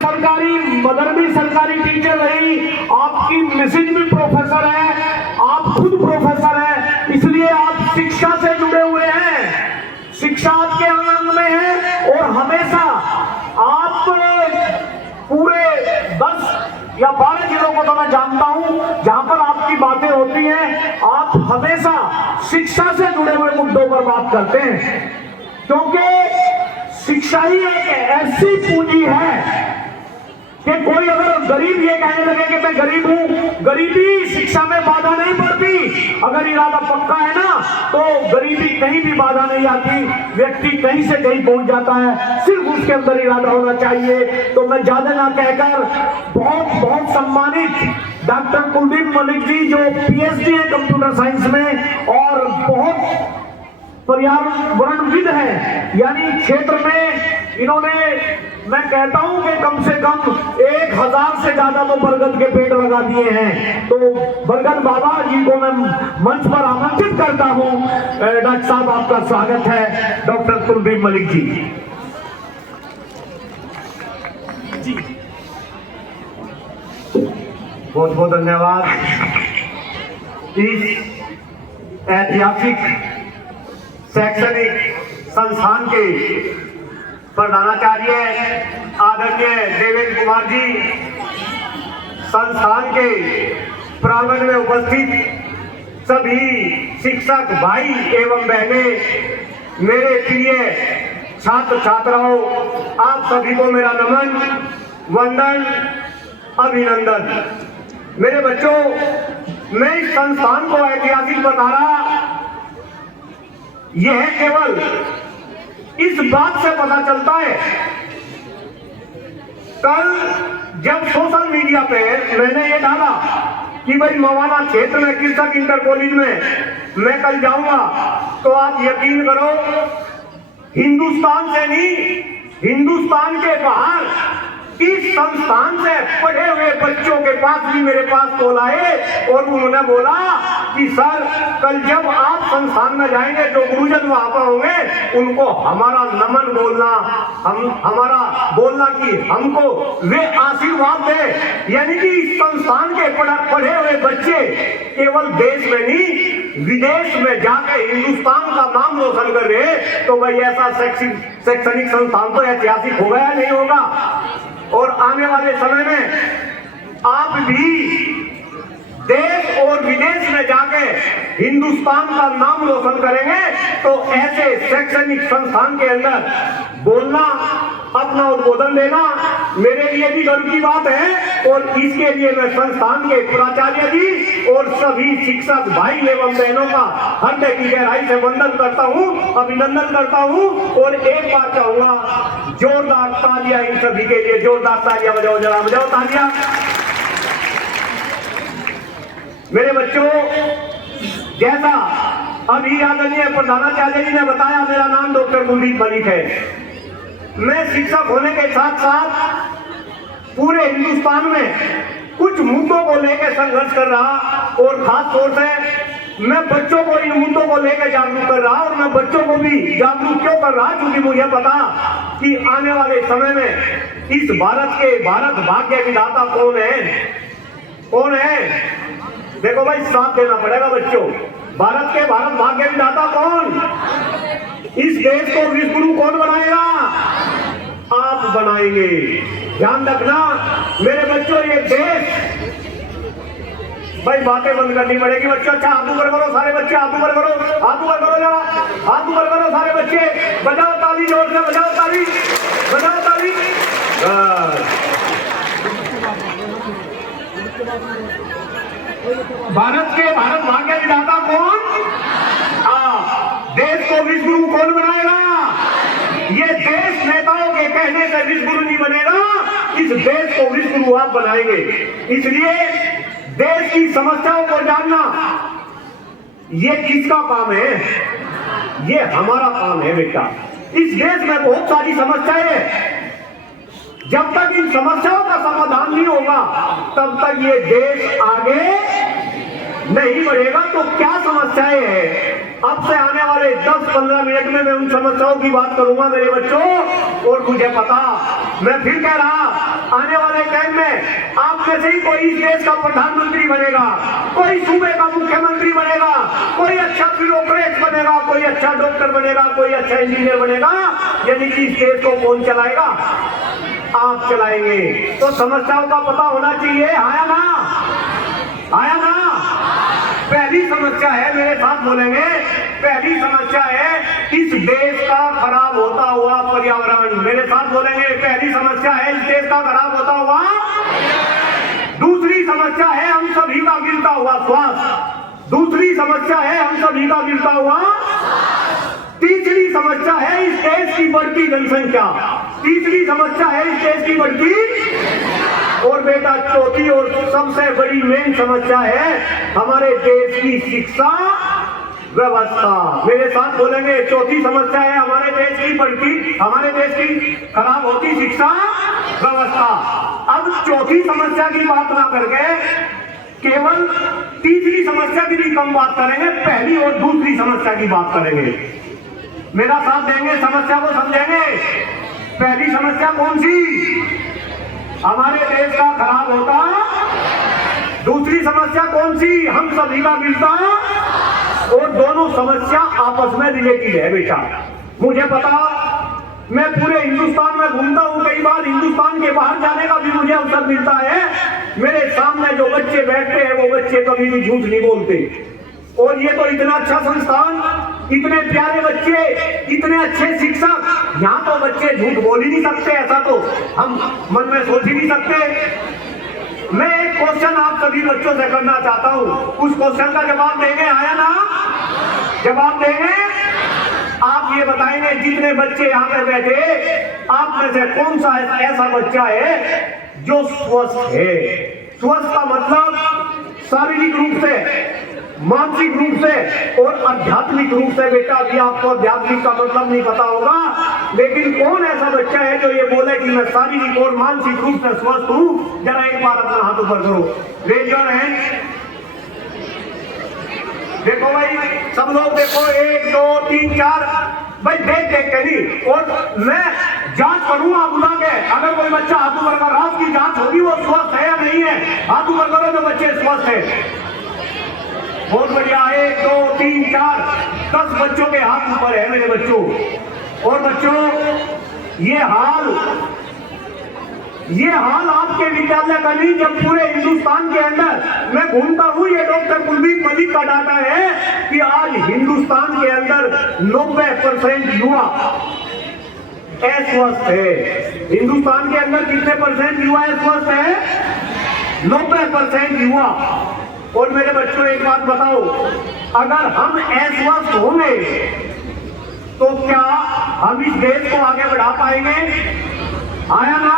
सरकारी मदर भी सरकारी टीचर रही, आपकी मिसेज भी प्रोफेसर है, आप खुद प्रोफेसर हैं, इसलिए आप शिक्षा से जुड़े हुए हैं, शिक्षा आपके अंग में है। और हमेशा आप पूरे 10 या 12 जिलों को तो मैं जानता हूं जहां पर आपकी बातें होती हैं, आप हमेशा शिक्षा से जुड़े हुए मुद्दों पर बात करते हैं, क्योंकि शिक्षा ही एक ऐसी पूंजी है कि कोई अगर गरीब ये कहने लगे कि मैं गरीब हूं, गरीबी शिक्षा में बाधा नहीं पड़ती। अगर इरादा पक्का है ना तो गरीबी कहीं भी बाधा नहीं आती, व्यक्ति कहीं से कहीं पहुंच जाता है, सिर्फ उसके अंदर इरादा होना चाहिए। तो मैं ज्यादा ना कहकर बहुत सम्मानित डॉक्टर कुलदीप मलिक जी, जो PhD है कंप्यूटर साइंस में और बहुत पर्यावरणविद है, यानी क्षेत्र में इन्होंने, मैं कहता हूं कि कम से कम 1000 से ज्यादा तो बरगद के पेड़ लगा दिए हैं। तो बरगद बाबा जी को मैं मंच पर आमंत्रित करता हूं। डॉक्टर साहब, आपका स्वागत है। डॉक्टर कुलदीप मलिक जी। बहुत बहुत धन्यवाद। इस ऐतिहासिक शैक्षणिक संस्थान के प्रधानाचार्य आदरणीय देवेंद्र कुमार जी, संस्थान के प्रांगण में उपस्थित सभी शिक्षक भाई एवं बहनें, मेरे प्रिय छात्र छात्राओं, आप सभी को मेरा नमन, वंदन, अभिनंदन। मेरे बच्चों, मैं इस संस्थान को ऐतिहासिक बता रहा, यह केवल इस बात से पता चलता है, कल जब सोशल मीडिया पे मैंने ये डाला कि भाई मवाना क्षेत्र में कृषक इंटर कॉलेज में मैं कल जाऊंगा, तो आप यकीन करो, हिंदुस्तान से नहीं, हिंदुस्तान के बाहर इस संस्थान से पढ़े हुए बच्चों के पास भी मेरे पास कॉल आए और उन्होंने बोला कि सर, कल जब आप संस्थान में जाएंगे, जो गुरुजन वहां पर होंगे, उनको हमारा नमन बोलना, हमारा बोलना कि हमको वे आशीर्वाद दे। यानी कि इस संस्थान के पढ़े हुए बच्चे केवल देश में नहीं, विदेश में जाकर हिंदुस्तान का नाम रोशन कर रहे। तो भाई ऐसा शैक्षणिक संस्थान तो ऐतिहासिक होगा या नहीं होगा? और आने वाले समय में आप भी देश और विदेश में जाके हिंदुस्तान का नाम रोशन करेंगे। तो ऐसे शैक्षणिक संस्थान के अंदर बोलना, अपना उद्बोधन देना मेरे लिए भी गर्व की बात है। और इसके लिए मैं संस्थान के प्राचार्य जी और सभी शिक्षक भाई एवं बहनों का हृदय की गहराई से वंदन करता हूं, अभिनंदन करता हूं। और एक बार चाहूंगा, जोरदार तालियां इन सभी के लिए, जोरदार तालियां बजाओ, जरा बजाओ तालियां। मेरे बच्चों, जैसा अभी आदरणीय प्रधानाचार्य जी ने बताया, मेरा नाम डॉक्टर कुलदीप मलिक है। मैं शिक्षक होने के साथ साथ पूरे हिंदुस्तान में कुछ मुद्दों को लेकर संघर्ष कर रहा, और खास तौर से मैं बच्चों को इन मुद्दों को लेकर जागरूक कर रहा। और मैं बच्चों को भी जागरूक क्यों कर रहा, क्योंकि मुझे पता कि आने वाले समय में इस भारत भाग्य विधाता कौन है, कौन है? देखो भाई, साथ देना पड़ेगा बच्चों। भारत भाग्य विधाता कौन? इस देश को विश्वगुरु कौन बनाएगा? आप बनाएंगे। ध्यान रखना मेरे बच्चों, ये देश, भाई बातें बंद करनी पड़ेगी बच्चों। अच्छा, हाथ ऊपर करो सारे बच्चे, हाथ ऊपर करो, हाथ ऊपर करो, जरा हाथ ऊपर करो सारे बच्चे। बजाओ ताली, जोर से बजाओ ताली, बजाओ ताली। भारत भाग्य विधाता कौन? देश को विश्वगुरु कौन बनाएगा? ये देश नेताओं के कहने से विश्वगुरु नहीं बनेगा, इस देश को विश्वगुरु आप बनाएंगे। इसलिए देश की समस्याओं को जानना ये किसका काम है? ये हमारा काम है बेटा। इस देश में बहुत सारी समस्याएं हैं, जब तक इन समस्याओं का समाधान नहीं होगा तब तक ये देश आगे नहीं बढ़ेगा। तो क्या समस्याएं हैं? अब से आने वाले 10-15 मिनट में मैं उन समस्याओं की बात करूंगा मेरे बच्चों। और मुझे पता, मैं फिर कह रहा, आने वाले टाइम में आप में से ही कोई इस देश का प्रधानमंत्री बनेगा, कोई सूबे का मुख्यमंत्री बनेगा, कोई अच्छा ब्यूरोक्रेट बनेगा, कोई अच्छा डॉक्टर बनेगा, कोई अच्छा इंजीनियर बनेगा। यानी कि इस देश को कौन चलाएगा? आप चलाएंगे। तो समस्याओं का पता होना चाहिए। आया ना? आया ना? पहली समस्या है, मेरे साथ बोलेंगे, पहली समस्या है इस देश का खराब होता हुआ पर्यावरण। मेरे साथ बोलेंगे, पहली समस्या है इस देश का खराब होता हुआ। दूसरी समस्या है हम सभी का गिरता हुआ स्वास्थ्य। दूसरी समस्या है हम सभी का गिरता हुआ। तीसरी समस्या है इस देश की बढ़ती जनसंख्या। तीसरी समस्या है इस देश की बढ़ती, और बेटा चौथी और सबसे बड़ी मेन समस्या है हमारे देश की शिक्षा व्यवस्था। मेरे साथ बोलेंगे, चौथी समस्या है हमारे देश की बढ़ती, हमारे देश की खराब होती शिक्षा व्यवस्था। अब चौथी समस्या की बात ना करके केवल तीसरी समस्या की भी कम बात करेंगे, पहली और दूसरी समस्या की बात करेंगे। मेरा साथ देंगे, समस्या को समझेंगे। पहली समस्या कौन सी? हमारे देश का खराब होता। दूसरी समस्या कौन सी? हम सभी का गिरता। और दोनों समस्या आपस में रिलेटेड है बेटा। मुझे पता, मैं पूरे हिंदुस्तान में घूमता हूँ, कई बार हिंदुस्तान के बाहर जाने का भी मुझे अवसर मिलता है। मेरे सामने जो बच्चे बैठते हैं वो बच्चे कभी भी झूठ नहीं बोलते। और ये तो इतना अच्छा संस्थान, इतने प्यारे बच्चे, इतने अच्छे शिक्षक, यहाँ तो बच्चे झूठ बोल ही नहीं सकते। ऐसा तो हम मन में सोच ही नहीं सकते। मैं एक क्वेश्चन आप सभी बच्चों से करना चाहता हूँ, उस क्वेश्चन का जवाब देंगे। आया ना? जवाब देंगे। आप ये बताएंगे, जितने बच्चे यहाँ पे बैठे, आप में से कौन सा ऐसा बच्चा है जो स्वस्थ है? स्वस्थ का मतलब शारीरिक रूप से, मानसिक रूप से और आध्यात्मिक रूप से। बेटा अभी आपको आध्यात्मिक का मतलब नहीं पता होगा, लेकिन कौन ऐसा बच्चा है जो ये बोले कि मैं शारीरिक और मानसिक रूप से स्वस्थ हूं? जरा एक बार अपना हाथ ऊपर करो, रेज योर हैंड। देखो भाई, सब लोग देखो, 1 2 3 4 भाई, देख के नहीं। और मैं जांच करूंगा बुला के, अगर कोई बच्चा हाथ ऊपर कर रहा, उसकी जांच होगी वो स्वस्थ है या नहीं है। हाथ ऊपर करो जो बच्चे स्वस्थ है। बहुत बढ़िया, 1 2 3 4 10 बच्चों के हाथ ऊपर है मेरे बच्चों। और बच्चों, ये हाल आपके विद्यालय का नहीं, जब पूरे हिंदुस्तान के अंदर मैं घूमता हूँ, ये डॉक्टर कुलदीप मलिक का डाटा है कि आज हिंदुस्तान के अंदर 90% युवा अस्वस्थ है। हिंदुस्तान के अंदर कितने परसेंट युवा अस्वस्थ है? 90% युवा। और मेरे बच्चों, एक बात बताओ, अगर हम अस्वस्थ होंगे तो क्या हम इस देश को आगे बढ़ा पाएंगे? आया ना?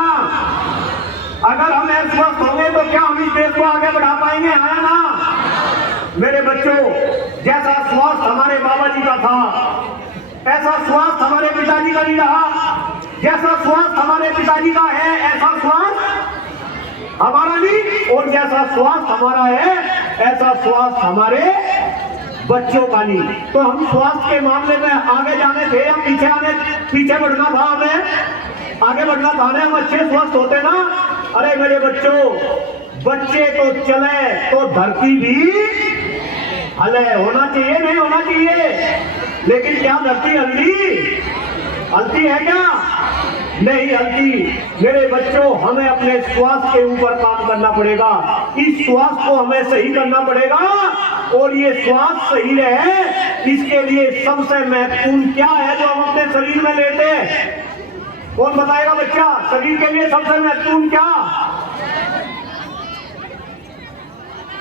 अगर हम अस्वस्थ होंगे तो क्या हम इस देश को आगे बढ़ा पाएंगे? आया ना? मेरे बच्चों, जैसा स्वास्थ्य हमारे बाबा जी का था, ऐसा स्वास्थ्य हमारे पिताजी का नहीं रहा। जैसा स्वास्थ्य हमारे पिताजी का है, ऐसा स्वास्थ्य हमारा नहीं। और जैसा स्वास्थ्य हमारा है, ऐसा स्वास्थ्य हमारे बच्चों का नहीं। तो हम स्वास्थ्य के मामले में आगे जाने थे, हम पीछे बढ़ना था, हमें आगे बढ़ना था। हम अच्छे स्वस्थ होते ना। अरे मेरे बच्चों, बच्चे तो चले तो धरती भी हले। होना चाहिए, नहीं होना चाहिए? लेकिन क्या धरती हलती है क्या? नहीं हलती। मेरे बच्चों, हमें अपने स्वास्थ्य के ऊपर काम करना पड़ेगा। इस स्वास्थ्य को हमें सही करना पड़ेगा। और ये स्वास्थ्य सही रहे, इसके लिए सबसे महत्वपूर्ण क्या है जो हम अपने शरीर में लेते हैं? कौन बताएगा बच्चा? शरीर के लिए सबसे महत्वपूर्ण क्या?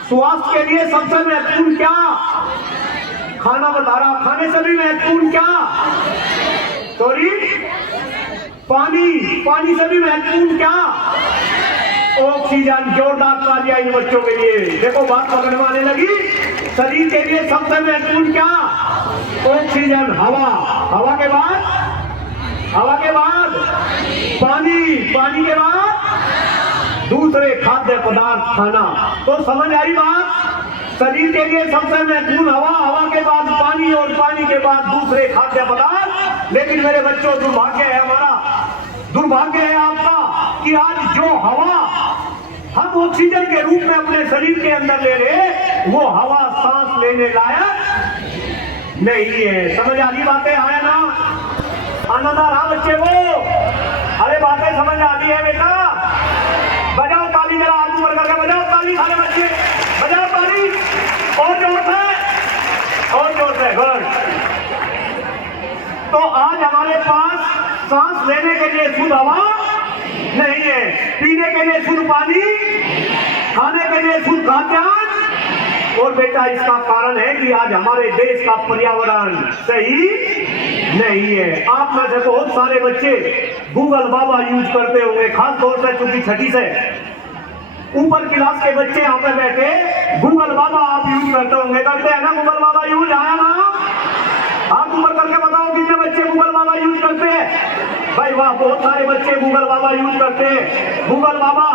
स्वास्थ्य के लिए सबसे महत्वपूर्ण क्या? खाना बता रहा। खाने से भी महत्वपूर्ण क्या? सॉरी, पानी से भी महत्वपूर्ण क्या? ऑक्सीजन। जोरदार तालियां इन बच्चों के लिए। देखो बात पकड़ में आने लगी। शरीर के लिए सबसे महत्वपूर्ण क्या? ऑक्सीजन। हवा के बाद पानी के बाद दूसरे खाद्य पदार्थ खाना। तो समझ आई बात? शरीर के लिए सबसे महत्वपूर्ण हवा के बाद पानी और पानी के बाद दूसरे खाद्य पदार्थ। लेकिन मेरे बच्चों, दुर्भाग्य है हमारा, दुर्भाग्य है आपका कि आज जो हवा हम ऑक्सीजन के रूप में अपने शरीर के अंदर ले रहे, वो हवा सांस लेने लायक नहीं है। समझ आ रही बातें? आया ना? आनंद आ रहा बच्चे को? अरे बातें समझ आ रही है बेटा? बजाओ ताली, जरा हाथ ऊपर करके बजाओ ताली सारे बच्चे, बजाओ ताली और जोर से, और जोर से। गुड। तो आज हमारे पास सांस लेने के लिए शुद्ध हवा नहीं है, पीने के लिए शुद्ध पानी, खाने के लिए शुद्ध खाद्यान्न। और बेटा इसका कारण है कि आज हमारे देश का पर्यावरण सही नहीं है। आप में से बहुत सारे बच्चे गूगल बाबा यूज करते होंगे, खास तौर से चूंकि छठी से ऊपर क्लास के बच्चे यहाँ पे बैठे गूगल बाबा आप यूज करते होंगे। करते हैं ना गूगल बाबा यूज? आया ना? हाथ ऊपर करके बताओ कितने बच्चे गूगल बाबा यूज करते हैं? भाई वाह, बहुत सारे बच्चे गूगल बाबा यूज करते हैं। गूगल बाबा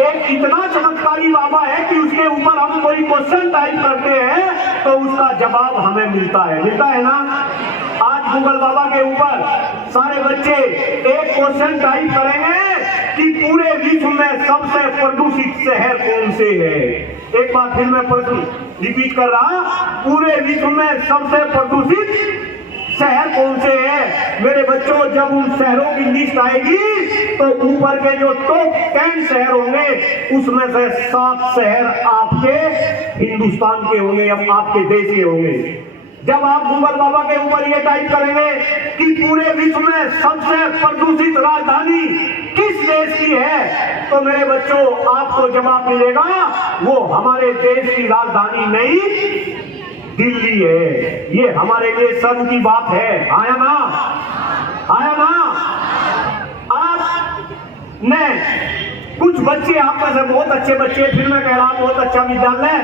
एक इतना चमत्कारी बाबा है कि उसके ऊपर हम कोई क्वेश्चन टाइप करते हैं तो उसका जवाब हमें मिलता है। मिलता है ना? आज गूगल बाबा के ऊपर सारे बच्चे एक क्वेश्चन टाइप करेंगे कि पूरे विश्व में सबसे प्रदूषित शहर कौन से है। एक बार फिर मैं प्रश्न रिपीट कर रहा, पूरे विश्व में सबसे प्रदूषित शहर कौन से है? मेरे बच्चों, जब उन शहरों की लिस्ट आएगी तो ऊपर के जो टॉप 10 शहर होंगे उसमें से 7 शहर आपके हिंदुस्तान के होंगे या आपके देश के होंगे। जब आप गूगल बाबा के ऊपर ये टाइप करेंगे कि पूरे विश्व में सबसे प्रदूषित राजधानी किस देश की है, तो मेरे बच्चों आपको जवाब मिलेगा वो हमारे देश की राजधानी नहीं, दिल्ली है। ये हमारे लिए शर्म की बात है। आया ना? आया ना? आप ने कुछ बच्चे, आप में से बहुत अच्छे बच्चे, फिर मैं कह रहा बहुत अच्छा विद्यालय,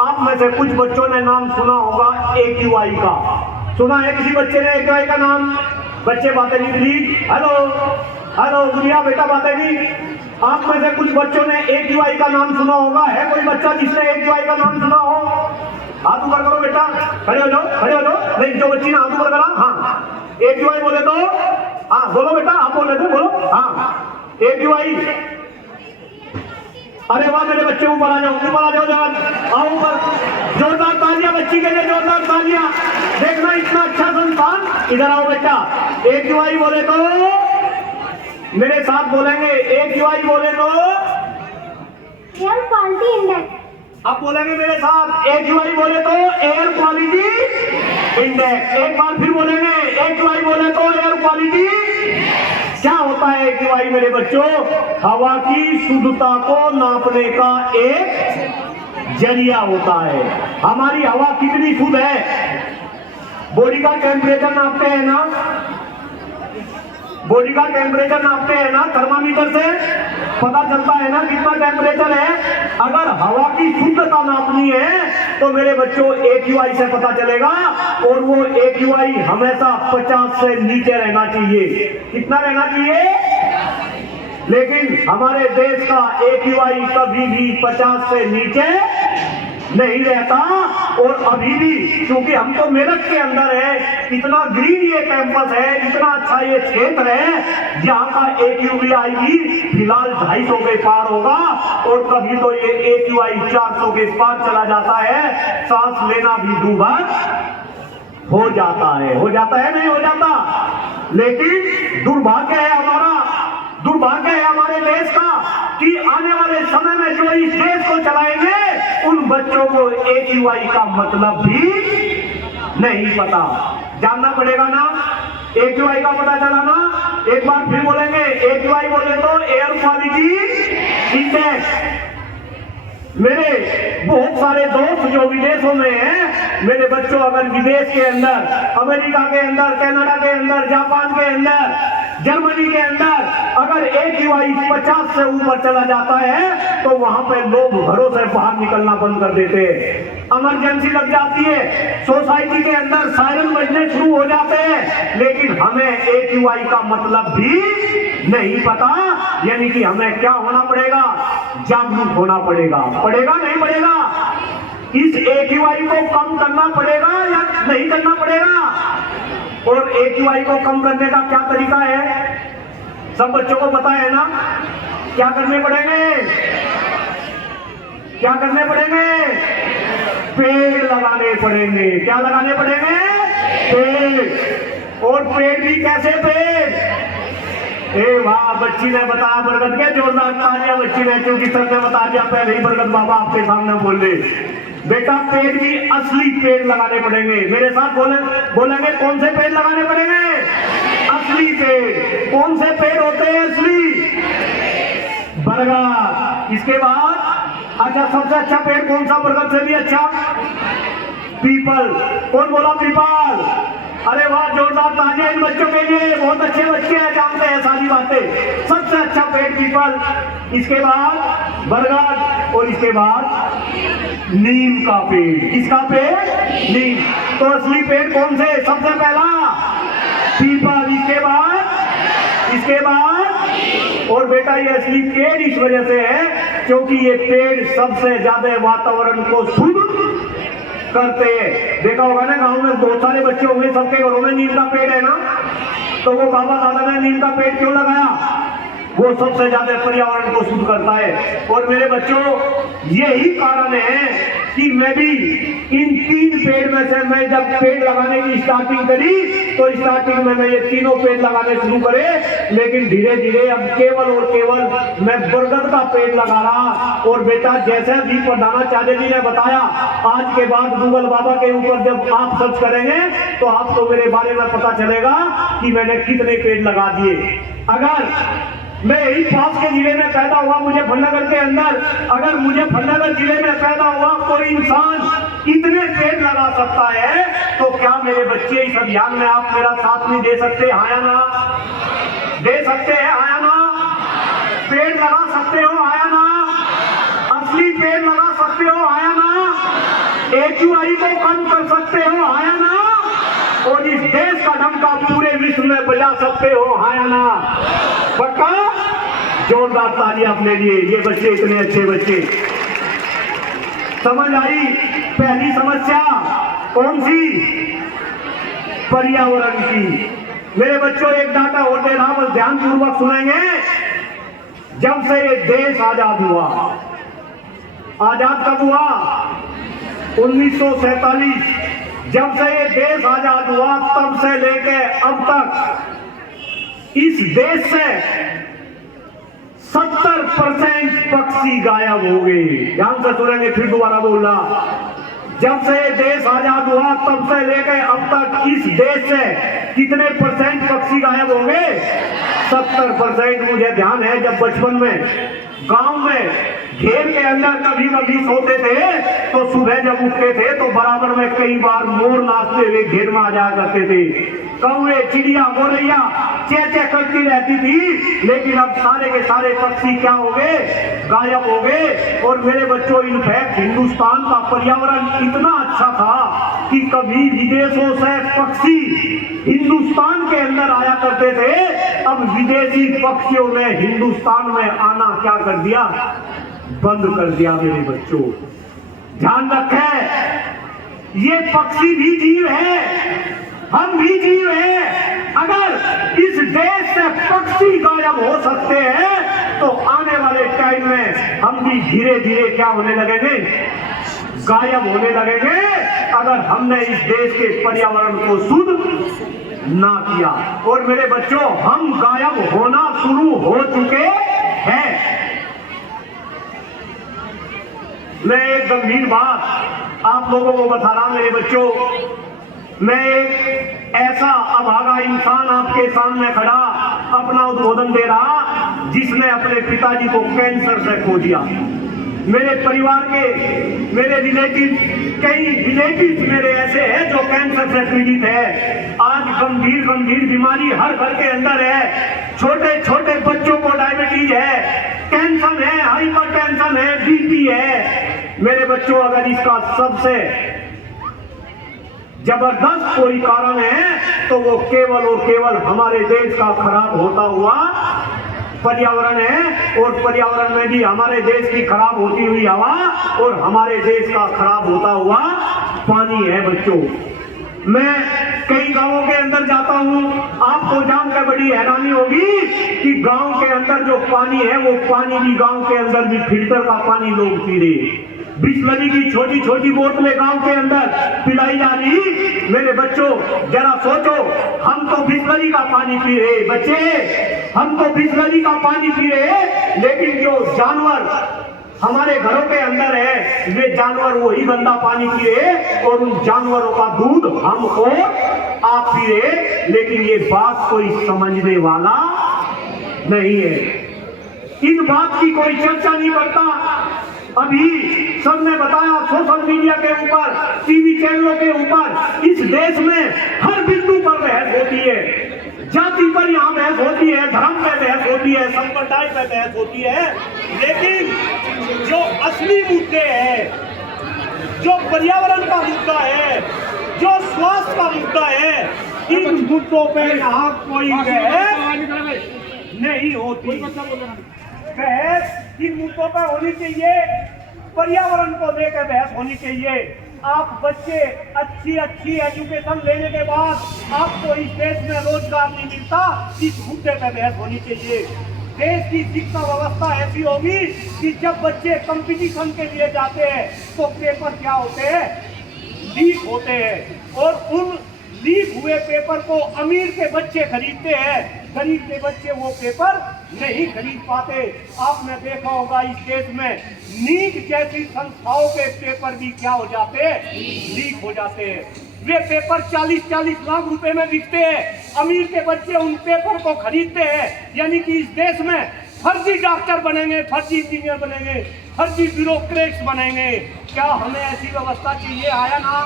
आप में से कुछ बच्चों ने नाम सुना होगा AQI का। सुना है किसी बच्चे ने AQI का नाम? बच्चे बातें नहीं प्लीज। हेलो हेलो गुड़िया बेटा बातें नहीं। आप में से कुछ बच्चों ने AQI का नाम सुना होगा। है कोई बच्चा जिसने AQI का नाम सुना हो? हाथ ऊपर करो बेटा, खड़े हो जाओ, खड़े हो जाओ। नहीं, जो बच्ची ने हाथ ऊपर करा, हाँ AQI बोले तो हाँ बोलो बेटा, आप बोले तो बोलो हाँ AQI। अरे वाह मेरे बच्चे, ऊपर आ जाओ, ऊपर आ जाओ, जरा आओ ऊपर। जोरदार तालियां बच्ची के लिए, जोरदार तालियां। देखना इतना अच्छा संस्थान। इधर आओ बेटा। AQI बोले तो मेरे साथ बोलेंगे, AQI बोले तो एयर क्वालिटी इंडेक्स। आप बोलेंगे मेरे साथ, AQI बोले तो एयर क्वालिटी इंडेक्स। एक बार फिर बोलेंगे, AQI बोले तो एयर क्वालिटी। क्या होता है AQI मेरे बच्चों? हवा की शुद्धता को नापने का एक जरिया होता है। हमारी हवा कितनी शुद्ध है? बॉडी का टेम्परेचर नापते हैं ना, बॉडी का टेम्परेचर नापते हैं ना, थर्मामीटर से पता चलता है ना कितना टेम्परेचर है। अगर हवा की शुद्धता नापनी है तो मेरे बच्चों AQI से पता चलेगा, और वो AQI हमेशा 50 से नीचे रहना चाहिए। कितना रहना चाहिए? लेकिन हमारे देश का AQI कभी भी 50 से नीचे नहीं रहता। और अभी भी क्योंकि हम तो मेरठ के अंदर है, इतना ग्रीन ये कैंपस है, इतना अच्छा ये क्षेत्र है, जहाँ का AQI भी फिलहाल 250 के पार होगा, और कभी तो ये AQI 400 के पार चला जाता है। सांस लेना भी दूभर हो जाता है। हो जाता है नहीं हो जाता? लेकिन दुर्भाग्य है हमारा, दुर्भाग्य है हमारे देश का कि आने वाले समय में जो इस देश को चलाएंगे उन बच्चों को AQI का मतलब भी नहीं पता। जानना पड़ेगा ना, AQI का पता चला ना। एक बार फिर बोलेंगे, AQI बोले तो एयर क्वालिटी इंडेक्स। मेरे बहुत सारे दोस्त जो विदेशों में हैं, मेरे बच्चों अगर विदेश के अंदर, अमेरिका के अंदर, कनाडा के अंदर, जापान के अंदर, जर्मनी के अंदर अगर AQI 50 से ऊपर चला जाता है तो वहां पे लोग घरों से बाहर निकलना बंद कर देते हैं। इमरजेंसी लग जाती है, सोसाइटी के अंदर सायरन बजने शुरू हो जाते हैं, लेकिन हमें AQI का मतलब भी नहीं पता। यानी कि हमें क्या होना पड़ेगा? जागरूक होना पड़ेगा। पड़ेगा नहीं पड़ेगा? इस AQI को कम करना पड़ेगा या नहीं करना पड़ेगा? और AQI को कम करने का क्या तरीका है? सब बच्चों को पता है ना? क्या करने पड़ेंगे? क्या करने पड़ेंगे? पेड़ लगाने पड़ेंगे। क्या लगाने पड़ेंगे? पेड़। और पेड़ भी कैसे पेड़? ए वाह, बच्ची ने बताया बरगद के, जोरदार तालियां बच्ची ने, क्योंकि सर ने बता दिया पहले ही बरगद बाबा आपके सामने बोल रहे। बेटा पेड़ भी असली पेड़ लगाने पड़ेंगे। मेरे साथ बोलेंगे कौन से पेड़ लगाने पड़ेंगे? असली पेड़। कौन से पेड़ होते हैं असली? बरगद। इसके बाद अच्छा, सबसे अच्छा पेड़ कौन सा बरगद से भी अच्छा? पीपल। कौन बोला पीपल? अरे वाह, जोरदार तालियां इन बच्चों के लिए, बहुत अच्छे बच्चे हैं, जानते हैं सारी बातें। सबसे अच्छा पेड़ पीपल, इसके बाद बरगद, और इसके बाद नीम का पेड़। किसका पेड़? नीम। तो असली पेड़ कौन से? सबसे पहला पीपल, इसके बाद और बेटा ये असली पेड़ इस वजह से है क्योंकि ये पेड़ सबसे ज्यादा वातावरण को शुद्ध करते हैं। देखा होगा ना, गांव में बहुत सारे बच्चे होंगे, सबके घरों में नीम का पेड़ है ना, तो वो बाबा दादा ने नीम का पेड़ क्यों लगाया? वो सबसे ज्यादा पर्यावरण को शुद्ध करता है। और मेरे बच्चों, यही कारण है कि मैं भी इन 3 पेड़ में से, मैं जब पेड़ लगाने की स्टार्टिंग करी तो स्टार्टिंग में मैं ये तीनों पेड़ लगाने शुरू करे, लेकिन धीरे धीरे अब केवल और केवल मैं बरगद का पेड़ लगा रहा। और बेटा जैसे भी प्रधानाचार्य जी ने बताया, आज के बाद गूगल बाबा के ऊपर जब आप सर्च करेंगे तो आपको मेरे बारे में पता चलेगा कि मैंने कितने पेड़ लगा दिए। अगर मैं यही पास के जिले में पैदा हुआ, मुझे फलनगर के अंदर, अगर मुझे फलनगर जिले में पैदा हुआ कोई इंसान इतने पेड़ लगा सकता है, तो क्या मेरे बच्चे इस अभियान में आप मेरा साथ नहीं दे सकते? हाँ या ना? दे सकते हैं? हाँ या ना? पेड़ लगा सकते हो? हाँ या ना? असली पेड़ लगा सकते हो? हाँ या ना? AQI को कम कर सकते हो? हाँ या ना? और इस देश का डंका पूरे विश्व में बजा सकते हो? हाँ या ना? पक्का? जोरदार तालियां अपने लिए। ये बच्चे इतने अच्छे बच्चे। समझ आई? पहली समस्या कौन सी? पर्यावरण की। मेरे बच्चों एक डाटा और दे रहा, बस ध्यान पूर्वक सुनेंगे। जब से ये देश आजाद हुआ, आजाद कब हुआ? 1947। जब से ये देश आजाद हुआ तब से लेके अब तक इस देश से 70% पक्षी गायब हो गए। ध्यान से सुनेंगे, फिर दोबारा बोलना। जब से ये देश आजाद हुआ तब से लेकर अब तक इस देश से कितने % पक्षी गायब हो गए? 70%। मुझे ध्यान है जब बचपन में गांव में घेर के अंदर कभी कभी सोते थे तो सुबह जब उठते थे तो बराबर में कई बार मोर नाचते हुए घेर में आ जाया करते थे। कौवे, चिड़िया, गोरैया चेचे करती रहती थी, लेकिन अब सारे के सारे पक्षी क्या हो गए? गायब हो गए। और मेरे बच्चों, इनफैक्ट हिंदुस्तान का पर्यावरण इतना अच्छा था कि कभी विदेशों से पक्षी हिंदुस्तान के अंदर आया करते थे, अब विदेशी पक्षियों ने हिंदुस्तान में आना क्या कर दिया? बंद कर दिया। मेरे बच्चों ध्यान रखें, ये पक्षी भी जीव है, हम भी जीव हैं। अगर इस देश से पक्षी गायब हो सकते हैं तो आने वाले टाइम में हम भी धीरे धीरे क्या होने लगेंगे? गायब होने लगेंगे, अगर हमने इस देश के पर्यावरण को शुद्ध ना किया। और मेरे बच्चों, हम गायब होना शुरू हो चुके हैं। मैं एक गंभीर बात आप लोगों को बता रहा हूं मेरे बच्चों। मैं एक ऐसा अभागा इंसान आपके सामने खड़ा अपना उद्बोधन दे रहा जिसने अपने पिताजी को कैंसर से खो दिया। मेरे परिवार के मेरे कई रिलेटिव मेरे ऐसे हैं जो कैंसर से पीड़ित है। आज गंभीर बीमारी हर घर के अंदर है। छोटे छोटे बच्चों को डायबिटीज है, कैंसर है, हाइपरटेंशन है, बीपी है। मेरे बच्चों, अगर इसका सबसे जबरदस्त कोई कारण है तो वो केवल और केवल हमारे देश का खराब होता हुआ पर्यावरण है। और पर्यावरण में भी हमारे देश की खराब होती हुई हवा और हमारे देश का खराब होता हुआ पानी है। बच्चों, मैं कई गांवों के अंदर जाता हूँ, आपको जानकर बड़ी हैरानी होगी कि गांव के अंदर जो पानी है वो पानी भी गांव के अंदर भी फिल्टर का पानी लोग पी रहे। बिस्लरी की छोटी छोटी बोतलें गांव के अंदर पिलाई जा रही। मेरे बच्चों जरा सोचो, हम तो बिस्लरी का पानी पी रहे, बच्चे हम तो बिस्लरी का पानी पी रहे, लेकिन जो जानवर हमारे घरों के अंदर है वे जानवर वही गंदा पानी पी रहे और उन जानवरों का दूध हम और आप पी रहे। लेकिन ये बात कोई समझने वाला नहीं है, इन बात की कोई चर्चा नहीं करता। अभी सबने बताया सोशल मीडिया के ऊपर, टीवी चैनलों के ऊपर, इस देश में हर बिंदु पर बहस होती है। जाति पर यहाँ बहस होती है, धर्म पे बहस होती है, संप्रदाय पे बहस होती है, लेकिन जो असली मुद्दे हैं, जो पर्यावरण का मुद्दा है, जो स्वास्थ्य का मुद्दा है, इन मुद्दों पे यहाँ कोई बहस नहीं होती। बहस इन मुद्दों पर होनी चाहिए, पर्यावरण को लेकर बहस होनी चाहिए। आप बच्चे अच्छी एजुकेशन लेने के बाद आपको इस देश में रोजगार नहीं मिलता, इस मुद्दे पर बहस होनी चाहिए। देश की शिक्षा व्यवस्था ऐसी होगी कि जब बच्चे कंपटीशन के लिए जाते हैं तो पेपर क्या होते हैं, लीक होते हैं, और उन लीक हुए पेपर को अमीर के बच्चे खरीदते हैं, गरीब के बच्चे वो पेपर नहीं खरीद पाते। आपने देखा होगा इस देश में नीट जैसी संस्थाओं के पेपर भी क्या हो जाते हैं, लीक हो जाते हैं। वे पेपर 40-40 लाख रुपए में बिकते हैं, अमीर के बच्चे उन पेपर को खरीदते हैं। यानी कि इस देश में फर्जी डॉक्टर बनेंगे, फर्जी इंजीनियर बनेंगे, फर्जी ब्यूरोक्रेट्स बनेंगे। क्या हमें ऐसी व्यवस्था चाहिए? आया ना?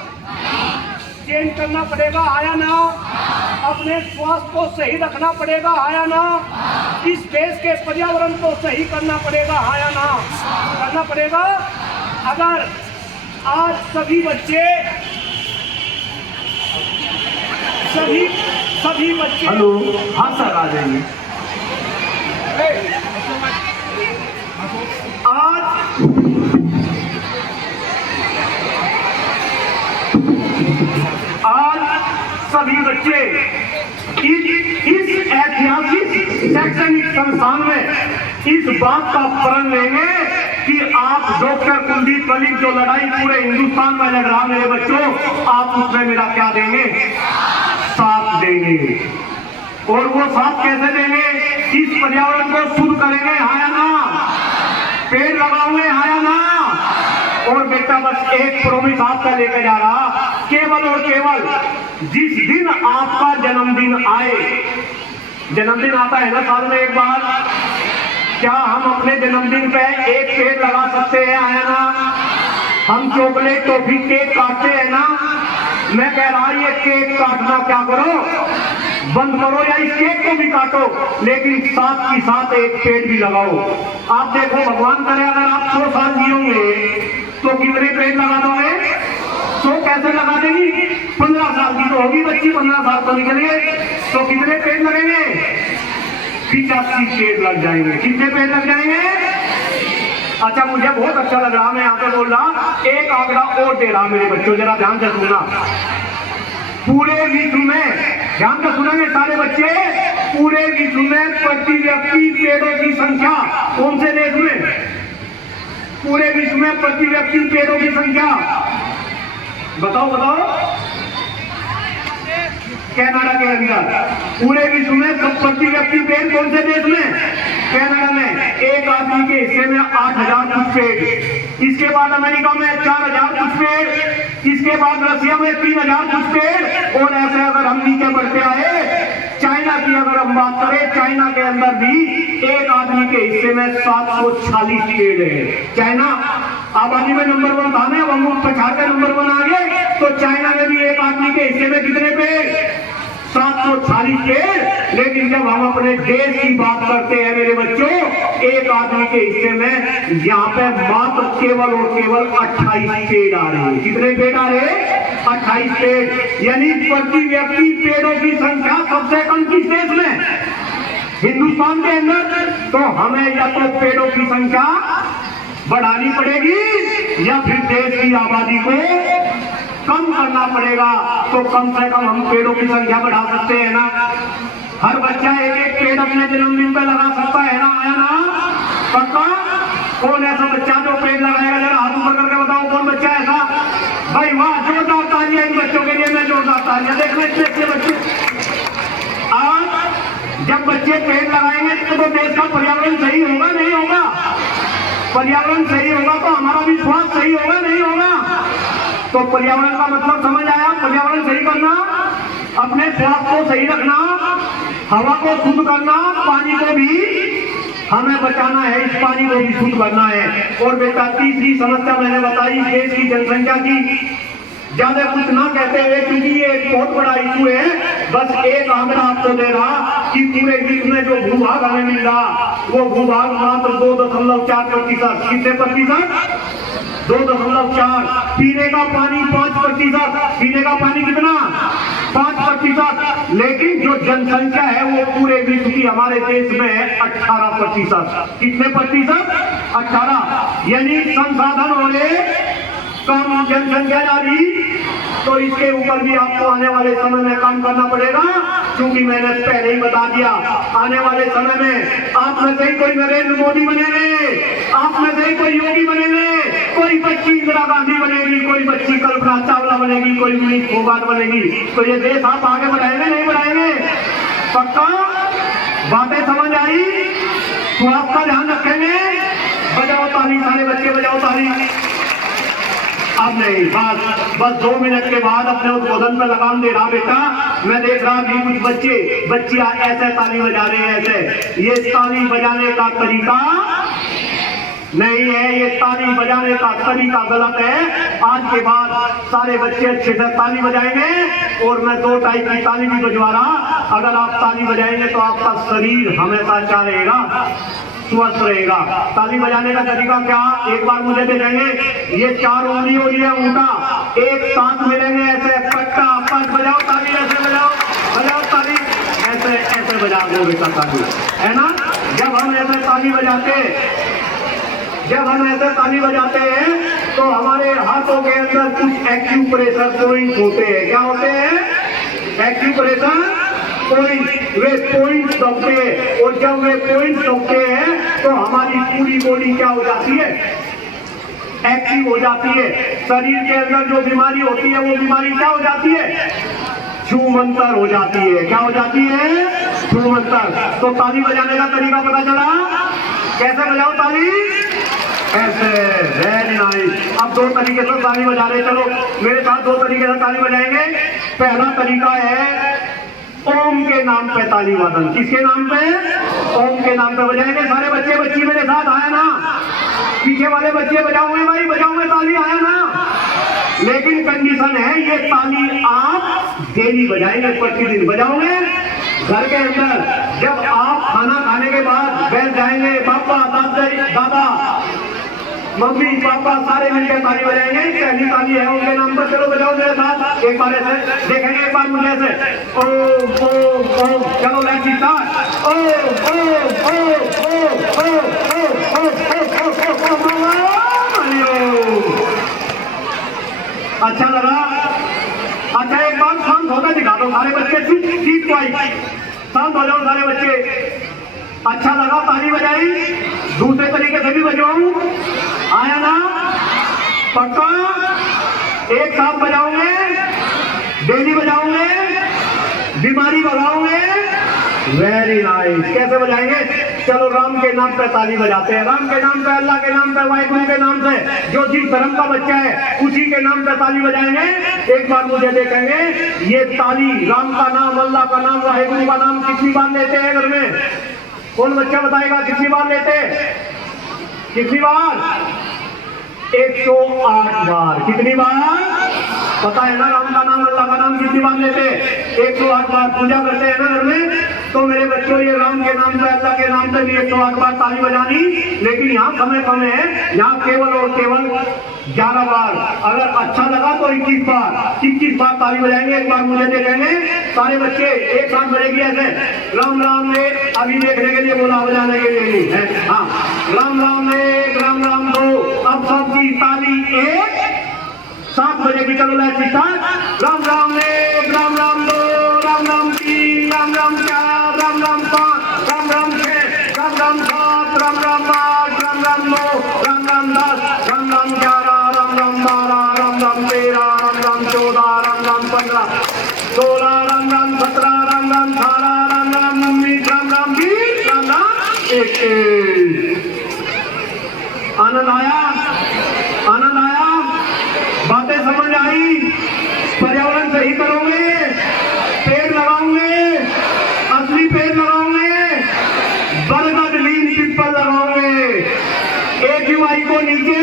चेंज करना पड़ेगा, आया ना? अपने स्वास्थ्य को सही रखना पड़ेगा, आया ना? इस देश के पर्यावरण को सही करना पड़ेगा, आया ना? करना पड़ेगा। अगर आज सभी बच्चे हेलो, हाँ सर आ जाइए। आज सभी बच्चे इस ऐतिहासिक शैक्षणिक संस्थान में इस बात का प्रण लेंगे कि आप डॉक्टर कुलदीप मलिक जो लड़ाई पूरे हिंदुस्तान में लड़ रहा, मेरे बच्चों आप उसमें मेरा क्या देंगे? साथ देंगे। और वो साथ कैसे देंगे? इस पर्यावरण को शुद्ध करेंगे, हाया ना? पेड़ लगाओगे, हाया ना? और बेटा बस एक प्रोमिस आपका लेकर जा रहा, केवल और केवल जिस दिन आपका जन्मदिन आए, जन्मदिन आता है ना साल में एक बार, क्या हम अपने जन्मदिन पे एक पेड़ लगा सकते हैं, आया ना? हम चॉकलेट टॉफी केक काटते हैं ना? मैं कह रहा ये केक काटना क्या करो, बंद करो, या इस केक को भी काटो, लेकिन साथ ही साथ एक पेड़ भी लगाओ। आप देखो, भगवान करे अगर आप 100 साल जियोगे तो कितने पेड़ लगा दोगे? 100 कैसे लगा देगी? 15 साल की तो होगी बच्ची, 15 साल तो निकल गए, तो कितने पेड़ लगेंगे? 85 पेड़ लग जाएंगे। कितने पेड़ लग जाएंगे? अच्छा, मुझे बहुत अच्छा लग रहा, मैं यहाँ पे बोल रहा, एक आंकड़ा और दे रहा मेरे बच्चों, जरा ध्यान से सुनना। पूरे विश्व में, ध्यान से सुनेंगे सारे बच्चे, पूरे विश्व में प्रति व्यक्ति पेड़ों की संख्या कौन से देश में? पूरे विश्व में प्रति व्यक्ति पेड़ों की संख्या बताओ बताओ। कनाडा के अंदर पूरे विश्व में सब प्रति व्यक्ति पेड़ कौन से देश में? कनाडा में एक आदमी के हिस्से में 8,000 कुछ पेड़, इसके बाद अमेरिका में 4,000 कुछ पेड़, इसके बाद रशिया में 3,000 कुछ पेड़, और ऐसे अगर हम नीचे बढ़ते आए, चाइना की अगर हम बात करें, चाइना के अंदर भी एक आदमी के हिस्से में 740 पेड़ है। चाइना आबादी में नंबर 1 था ना, हम उस पछाड़ नंबर 1 आ गए, तो चाइना में भी एक आदमी के हिस्से में कितने पेड़? 740 पेड़। लेकिन जब हम अपने देश की बात करते हैं मेरे बच्चों, एक आदमी के हिस्से में यहाँ पे मात्र केवल और केवल 28 पेड़ आ रहे हैं। कितने पेड़ आ रहे हैं? 28 पेड़। यानी प्रति व्यक्ति पेड़ों की संख्या सबसे कम किस देश में? हिंदुस्तान के अंदर। तो हमें या तो पेड़ों की संख्या बढ़ानी पड़ेगी या फिर देश की आबादी को कम करना पड़ेगा, तो कम से कम हम पेड़ों की संख्या बढ़ा सकते हैं ना। हर बच्चा एक एक पेड़ अपने जन्मदिन पे लगा सकता है ना, आया ना? पक्का? कौन ऐसा बच्चा जो पेड़ लगाएगा? जरा हाथ ऊपर करके बताओ, कौन बच्चा ऐसा? भाई वाह, जोरदार तालियां इन बच्चों के लिए, मैं जोरदार तालियां। देखना इतने बच्चे, आज जब बच्चे पेड़ लगाएंगे तो देश का पर्यावरण सही होगा नहीं होगा? पर्यावरण सही होगा तो हमारा भी स्वास्थ्य सही होगा नहीं होगा? तो पर्यावरण का मतलब समझ आया? पर्यावरण सही करना, अपने स्वास्थ्य को सही रखना, हवा को शुद्ध करना, पानी को भी हमें बचाना है, इस पानी को भी शुद्ध करना है। और बेटा तीसरी समस्या मैंने बताई देश की जनसंख्या की। ज्यादा कुछ ना कहते हुए, क्योंकि ये एक बहुत बड़ा इशू है, बस एक आंकड़ा आपको दे रहा कि पूरे विश्व में जो भूभाग हमें मिल रहा, वो भूभाग मात्र 2.4%। कितने प्रतिशत? 2.4। पीने का पानी 5%। पीने का पानी कितना? 5%। लेकिन जो जनसंख्या है वो पूरे विश्व की हमारे देश में है 18%। कितने प्रतिशत? 18। यानी संसाधन होने कम, जनसंख्या जारी। तो इसके ऊपर भी आपको आने वाले समय में काम करना पड़ेगा, क्योंकि मैंने पहले ही बता दिया, आने वाले समय में आप में से कोई नरेंद्र मोदी बनेंगे, आप में से कोई योगी बनेंगे, कोई बच्ची इंदिरा गांधी बनेगी, कोई बच्ची कल्पना चावला बनेगी, कोई विनीत फोगाट बनेगी। तो ये देश आप आगे बढ़ाएंगे नहीं बढ़ाएंगे? पक्का? बातें समझ आई? स्वास्थ्य का ध्यान रखेंगे? बजाओ ताली, सारे बच्चे बजाओ ताली। अब नहीं, बस 2 मिनट के बाद अपने उद्बोधन पर लगाम दे रहा बेटा। मैं देख रहा कि कुछ बच्चियां ऐसे ताली बजा रहे हैं, ऐसे। ये ताली बजाने का तरीका नहीं है, ये ताली बजाने का तरीका गलत है। आज के बाद सारे बच्चे अच्छे से ताली बजाएंगे, और मैं 2 टाइप की ताली भी बजवा रहा। अगर आप ताली बजाएंगे तो आपका शरीर हमेशा अच्छा रहेगा, स्वस्थ रहेगा। ताली बजाने का तरीका क्या? एक बार मुझे देखेंगे, ये 4 उंगली हो रही है ऊँटा, एक साथ मिलेंगे ऐसे, पट्टा पट बजाओ ताली, ऐसे बजाओ, बजाओ ताली, ऐसे ऐसे बजा दो बेटा ताली, है ना? जब हम ऐसे ताली बजाते हैं तो हमारे हाथों के अंदर कुछ एक्यूप्रेशर पॉइंट होते हैं। क्या होते हैं? Acupressure point. वे पॉइंट दबते हैं, और जब वे पॉइंट दबते हैं तो हमारी पूरी बॉडी क्या हो जाती है? एक्टिव हो जाती है। शरीर के अंदर जो बीमारी होती है वो बीमारी क्या हो जाती है? छूमंतर हो जाती है। क्या हो जाती है? छूमंतर। तो ताली बजाने का तरीका पता चला? कैसे बजाओ ताली? ऐसे। Very nice. अब 2 तरीके से ताली बजा रहे, चलो मेरे साथ 2 तरीके से ताली बजाएंगे। पहला तरीका है ओम के नाम पे ताली वादन। किसके नाम पे? ओम के नाम पे बजाएंगे। सारे बच्चे बच्ची मेरे साथ आए ना? पीछे वाले बच्चे बजाओगे भाई, बजाओगे ताली, आया ना? लेकिन कंडीशन है, ये ताली आप डेली बजाएंगे, प्रतिदिन बजाओगे। घर के अंदर जब आप खाना खाने के बाद बैठ जाएंगे, पापा दादा मम्मी पापा सारे मिलकर ताली बजाएंगे। पहली ताली है उनके नाम पर, चलो बजाओ मेरे साथ। एक बार ऐसे देखेंगे, एक बार मुझे ऐसे, ओम ओम ओम, चलो लेट्स स्टार्ट। ओम ओम ओम ओम ओम। अच्छा लगा? अच्छा एक बार शांत होकर दिखा दो सारे बच्चे, चीज को आई, शांत हो जाओ सारे बच्चे। अच्छा लगा ताली बजाई? दूसरे तरीके से भी बजाऊं? आया ना? पक्का? एक साथ बजाओगे? डेली बजाओगे? बीमारी भगाओगे? Very nice. कैसे बजाएंगे? चलो राम के नाम पे ताली बजाते हैं, राम के नाम पे, अल्लाह के नाम पे, वाहिगुरु के नाम से, जो जिस धर्म का बच्चा है उसी के नाम पे ताली बजाएंगे। एक बार मुझे देखेंगे, ये ताली राम का नाम, अल्लाह का नाम, वाहिगुरु का नाम कितनी बार लेते हैं घर में? कौन बच्चा बताएगा कितनी बार लेते हैं? कितनी बार? 108 बार। कितनी बार? पता है ना? राम का नाम, अल्लाह का नाम कितनी बार लेते? 108 बार। पूजा करते हैं ना घर में, तो मेरे बच्चों ये राम के नाम पे, अल्लाह के नाम पे भी 108 बार ताली बजानी। लेकिन यहाँ समय कम है, यहाँ केवल और केवल 11 बार। अगर अच्छा लगा तो 21 बार ताली बजाएंगे। एक बार मुझे देखेंगे, सारे बच्चे एक साथ बजेगी ऐसे, राम राम ने अभी देखने के लिए बोला, बजाने के लिए नहीं है। हाँ, राम राम एक, राम राम दो। अब सबकी ताली एक साथ बजेगी, चलो लाइट स्टार्ट। राम राम एक, राम राम दो, राम राम तीन, राम राम चार, राम राम पाँच, राम राम छह, राम राम सात, राम राम आठ, राम राम नौ, राम राम 10, राम राम 11, राम राम 12, राम राम 13, राम राम 14, राम राम 15, 16, राम राम 17, राम राम 18, राम राम 19, राम राम 20, राम राम 21। आनंद आया? आनंद आया? बातें समझ आई? पर्यावरण सही करोगे, पेड़ लगाओगे, असली पेड़ लगाओगे, बरगद नीम पीपल लगाओगे, AQI को नीचे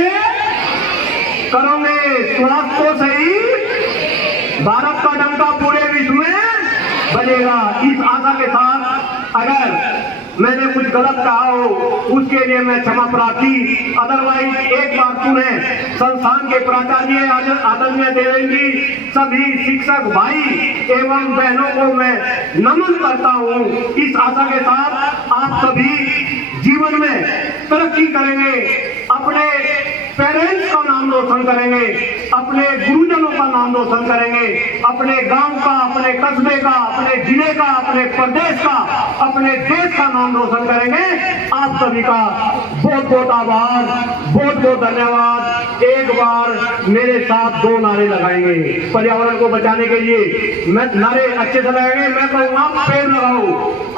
करोगे, स्वास्थ्य को सही, भारत का डंका पूरे विश्व में बजेगा। इस आशा के साथ अगर मैंने कुछ गलत कहा हो उसके लिए मैं क्षमा प्रार्थी। अदरवाइज एक बार पुनः संस्थान के प्राचार्य आदरणीय देवेंद्र सभी शिक्षक भाई एवं बहनों को मैं नमन करता हूं। इस आशा के साथ आप सभी जीवन में तरक्की करेंगे, अपने पेरेंट्स का नाम रोशन करेंगे, अपने गुरुजनों का नाम रोशन करेंगे, अपने गांव का, अपने कस्बे का, अपने जिले का, अपने प्रदेश का, अपने देश का नाम रोशन करेंगे। आप सभी का बहुत बहुत आभार, बहुत बहुत धन्यवाद। एक बार मेरे साथ 2 नारे लगाएंगे पर्यावरण को बचाने के लिए। मैं नारे अच्छे से लगाएंगे। मैं कहूंगा पेड़ लगाओ,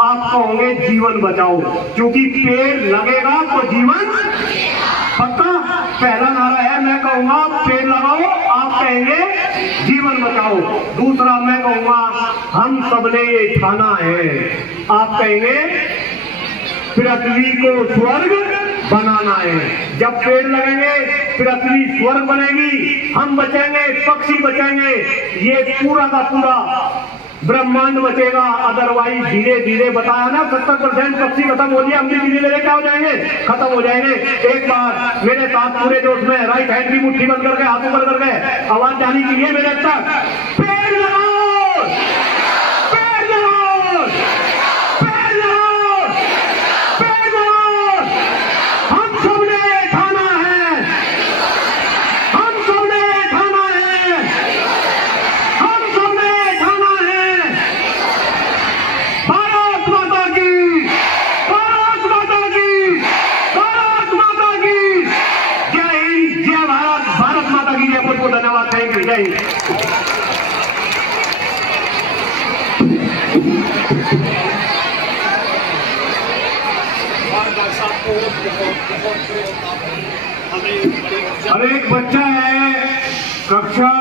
आप कहोगे जीवन बचाओ, क्योंकि पेड़ लगेगा तो जीवन पक्का। पहला नारा है, मैं कहूंगा पेड़ लगाओ, आप कहेंगे जीवन बचाओ। दूसरा मैं कहूंगा हम सबने ये ठाना है, आप कहेंगे पृथ्वी को स्वर्ग बनाना है। जब पेड़ लगेंगे पृथ्वी स्वर्ग बनेगी, हम बचेंगे, पक्षी बचेंगे, ये पूरा का पूरा ब्रह्मांड बचेगा। अदरवाइज धीरे धीरे बताया ना 70% पक्षी खत्म हो गया, हम भी धीरे धीरे क्या हो जाएंगे, खत्म हो जाएंगे। एक बार मेरे साथ पूरे जोश में राइट हैंड की मुट्ठी बंद करके हाथ ऊपर करके आवाज जानी चाहिए मेरे तक, पेड़ लगाओ, पेड़ लगाओ, पेड़ लगाओ, पेड़ लगाओ। हम सबने ठाना है, हम सबने ठाना है, हम सबने ठाना है। भारत माता की, भारत माता की, भारत माता की जय हिंद, जय भारत, भारत माता की जय। बहुत बहुत धन्यवाद, थैंक यू, जय हिंद। अरे एक बच्चा है कक्षा